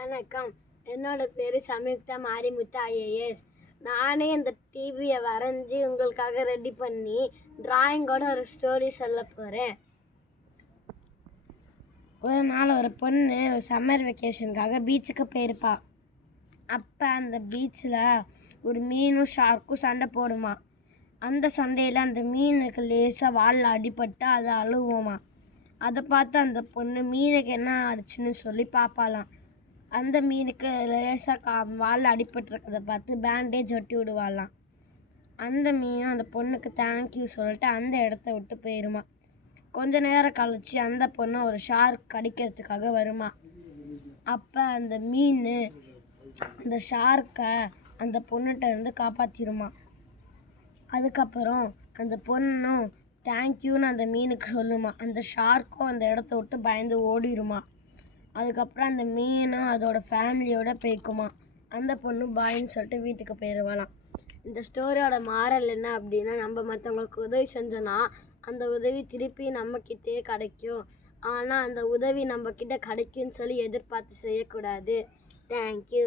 வணக்கம். என்னோட பேர் சம்யுக்தா மாரிமுத்து ஐஏஎஸ். நானே இந்த டிவியை வரைஞ்சி உங்களுக்காக ரெடி பண்ணி டிராயிங்கோட ஒரு ஸ்டோரி சொல்ல போகிறேன். ஒரு நாள் ஒரு பொண்ணு சம்மர் வெக்கேஷனுக்காக பீச்சுக்கு போயிருப்பா. அப்போ அந்த பீச்சில் ஒரு மீனும் ஷார்க்கும் சண்டை போடுமா. அந்த சண்டையில் அந்த மீனுக்கு லேசாக வாலில் அடிபட்டு அதை அழுவோமா. அதை பார்த்து அந்த பொண்ணு மீனுக்கு என்ன ஆச்சுன்னு சொல்லி பார்ப்பாலாம். அந்த மீனுக்கு லேசாக வாலில் அடிபட்டுருக்கதை பார்த்து பேண்டேஜ் ஒட்டி விடுவாளாம். அந்த மீன் அந்த பொண்ணுக்கு தேங்க்யூ சொல்லிட்டு அந்த இடத்த விட்டு போயிடுமா. கொஞ்ச நேரம் கழிச்சு அந்த பொண்ணை ஒரு ஷார்க் கடிக்கிறதுக்காக வருமா. அப்போ அந்த மீன் அந்த ஷார்க்கை அந்த பொண்ணுகிட்ட இருந்து காப்பாற்றிடுமா. அதுக்கப்புறம் அந்த பொண்ணும் தேங்க்யூன்னு அந்த மீனுக்கு சொல்லுமா. அந்த ஷார்க்கும் அந்த இடத்த விட்டு பயந்து ஓடிடுமா. அதுக்கப்புறம் அந்த மீனும் அதோட ஃபேமிலியோட போய்க்குமா. அந்த பொண்ணு பாயின்னு சொல்லிட்டு வீட்டுக்கு போயிடுவாளாம். இந்த ஸ்டோரியோட மாரல் என்ன அப்படின்னா, நம்ம மற்றவங்களுக்கு உதவி செஞ்சோன்னா அந்த உதவி திருப்பி நம்மக்கிட்டே கிடைக்கும். ஆனால் அந்த உதவி நம்மக்கிட்ட கிடைக்குன்னு சொல்லி எதிர்பார்த்து செய்யக்கூடாது. தேங்க்யூ.